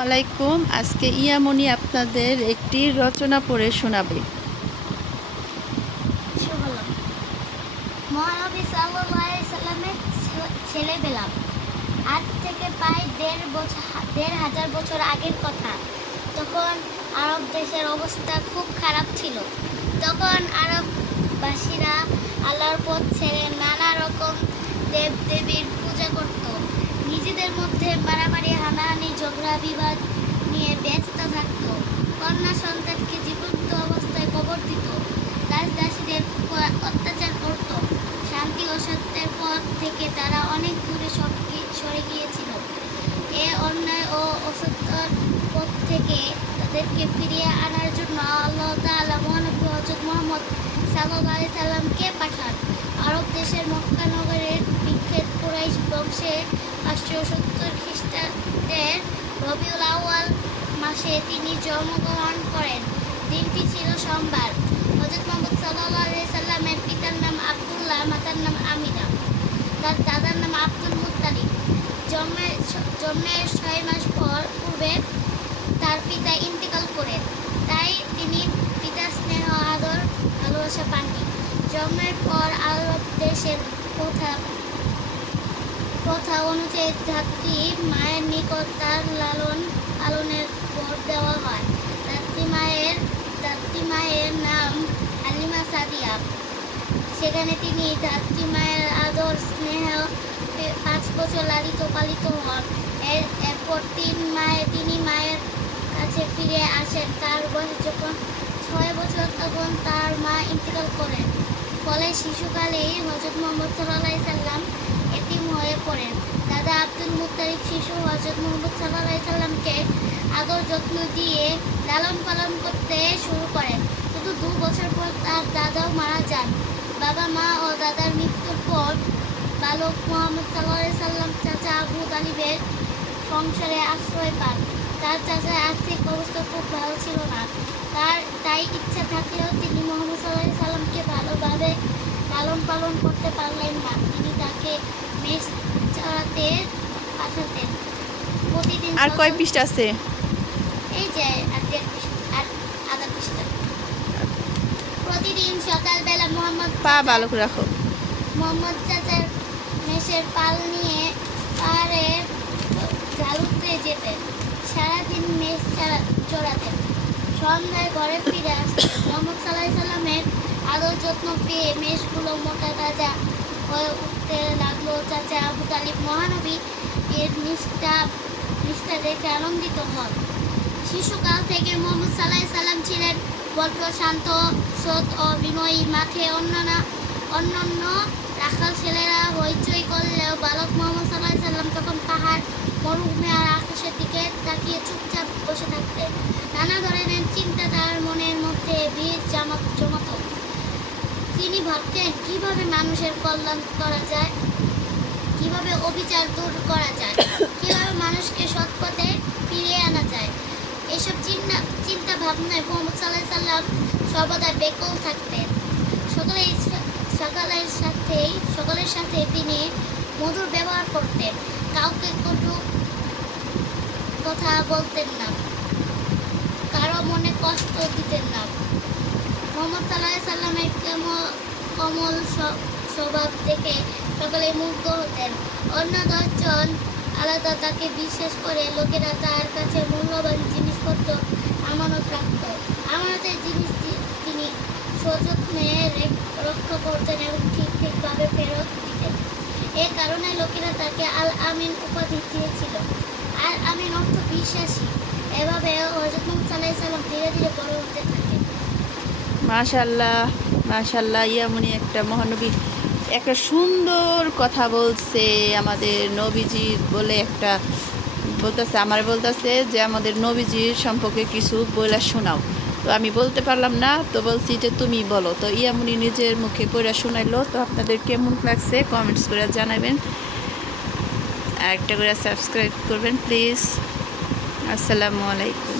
আলাইকুম। আজকে ইয়ামনি আপনাদের একটি রচনা পড়ে শোনাবে। শুভলম। মহানবী সাল্লামের ছে- ছেলে বেলাম আজ থেকে প্রায় দেড় বছর দেড় হাজার বছর আগের কথা। তখন আরব দেশের অবস্থা খুব খারাপ ছিল। তখন আরববাসীরা আল্লাহর পথ ছেড়ে নানা রকম দেব দেবীর পূজা করত। নিজেদের মধ্যে মারামারি ঝগড়া, বিবাদ নিয়ে ব্যস্ত থাকত। কন্যা সন্তানকে জীবন্ত অবস্থায় কবর দিত। উপর অত্যাচার করত। শান্তি ও সত্যের পথ থেকে তারা অনেক দূরে সরে- গিয়েছিল। এ অন্যায় ও অসত্যর পথ থেকে তাদেরকে ফিরিয়ে আনার জন্য আল্লাহ তালা মহানবী হযরত মুহাম্মদ সাল্লাল্লাহু আলাইহি সাল্লামকে পাঠান? আরব দেশের মক্কা নগরের বিখ্যাত কুরাইশ বংশে পাঁচশো সত্তর খ্রিস্টাব্দের রবিউল আউয়াল মাসে তিনি জন্মগ্রহণ করেন। দিনটি ছিল সোমবার। হযরত মুহাম্মদ আলাইহি সাল্লামের পিতার নাম আব্দুল্লাহ, মাতার নাম আমিনা। তার দাদার নাম আব্দুল মুত্তালিব। জন্মের জন্মের ছয় মাস পর পূর্বে তার পিতা ইন্তেকাল করেন। তাই তিনি পিতার স্নেহ, আদর, ভালোবাসা পাননি। জন্মের পর আরব দেশের প্রথা প্রথা অনুযায়ী ধাত্রী মায়ের নিকট তার লালন পালনের ভোট দেওয়া হয়। ধাত্রী মায়ের ধাত্রী মায়ের নাম হালিমা সাদিয়া। সেখানে তিনি ধাত্রী মায়ের আদর, স্নেহ পাঁচ বছর লালিত পালিত হন। এর এরপর তিন মায়ের তিনি মায়ের কাছে ফিরে আসেন। তার বয়স যখন ছয় বছর, তখন তার মা ইন্তেকাল করেন। ফলে শিশুকালেই হজরত মোহাম্মদ সাল্লাহ সাল্লাম হয়ে পড়েন দাদা আব্দুল মুত্তারিব শিশু হজরত মোহাম্মদ সাল্লাহ সাল্লামকে আদর যত্ন দিয়ে লালন পালন করতে শুরু করেন কিন্তু দু বছর পর তার দাদাও মারা যান। বাবা, মা ও দাদার মৃত্যুর পর বালক মোহাম্মদ সাল্লাহ সাল্লাম চাচা আবু তালিবের সংসারে আশ্রয় পান। তার চাচার আর্থিক অবস্থা খুব ভালো ছিল না। তার তাই ইচ্ছা থাকলেও তিনি মোহাম্মদ সাল্লাহ সাল্লামকে ভালোভাবে লালন পালন করতে পারলেন না। তিনি তাকে মেষ চড়াতে পাঠাতেন। প্রতিদিন আর কয় পৃষ্ঠা আছে? এই যে আর দেড় পৃষ্ঠা আর আধা পৃষ্ঠা। প্রতিদিন সকালবেলা মোহাম্মদ পা ভালো করে রাখো। মোহাম্মদ চাচার মেষের পাল নিয়ে পাহাড়ে ঝালুতে যেতেন। সারাদিন মেষ চড়াতেন সন্ধ্যায় ঘরে ফিরে আসতেন। মোহাম্মদ সাল্লাহ সাল্লামের আদর যত্ন পেয়ে মেষগুলো মোটা তাজা হয়ে উঠতে লাগল চাচা আবু তালিব মহানবী। এর নিষ্ঠা নিষ্ঠা দেখে আনন্দিত হন। শিশুকাল থেকে মোহাম্মদ সাল্লাহ সাল্লাম ছিলেন বড্ড শান্ত, সৎ ও বিনয়ী মাঠে অন্যান্য অন্যান্য রাখাল ছেলেরা হইচই করলেও বালক মোহাম্মদ সাল্লাহ সাল্লাম তখন পাহাড়, মরুভূমি আর আকাশের দিকে তাকিয়ে চুপচাপ বসে থাকতেন। নানা ধরনের চিন্তা তার মনের মধ্যে বীর জামাত জমাত। তিনি ভাবতেন কীভাবে মানুষের কল্যাণ করা যায়, কীভাবে অবিচার দূর করা যায়, কীভাবে মানুষকে সৎ পথে ফিরিয়ে আনা যায়। এসব চিন্তা চিন্তা ভাবনায় মোহাম্মদ সাল্লাহ সাল্লাম সর্বদা বেকল থাকতেন। সকলে সকালের সাথেই, সকলের সাথে তিনি মধুর ব্যবহার করতেন। কাউকে কটু কথা বলতেন না, কারও মনে কষ্ট দিতেন না। মোহাম্মদ সাল্লাহ সাল্লামের কেমল, কমল স্বভাব দেখে সকলে মুগ্ধ হতেন। অন্য দশজন আলাদা তাকে বিশ্বাস করে লোকেরা তার কাছে মূল্যবান জিনিসপত্র, আমানত রাখত। আমানতের জিনিস তিনি সযত্নে রক্ষা করতেন এবং ঠিক ঠিকভাবে ফেরত দিতেন। এ কারণে লোকেরা তাকে আল আমিন উপাধি দিয়েছিল। আর আমিন অর্থ বিশ্বাসী। এভাবে হজরত সাল্লাহ সাল্লাম ধীরে ধীরে বড় হতে থাকে মাশাল্লাহ মাশাল্লাহ ইয়ামনি একটা মহানবী। একটা সুন্দর কথা বলছে আমাদের নবীজির বলে একটা, বলতেছে, আমার বলতেছে যে আমাদের নবীজির সম্পর্কে কিছু বইলা শোনাও। তো আমি বলতে পারলাম না, তো বলছি যে তুমি বলো। তো ইয়ামনি নিজের মুখে কইরা শোনাইলো, তো আপনাদের কেমন লাগছে কমেন্টস করে জানাবেন। আর একটা করে সাবস্ক্রাইব করবেন, প্লিজ। আসসালামু আলাইকুম।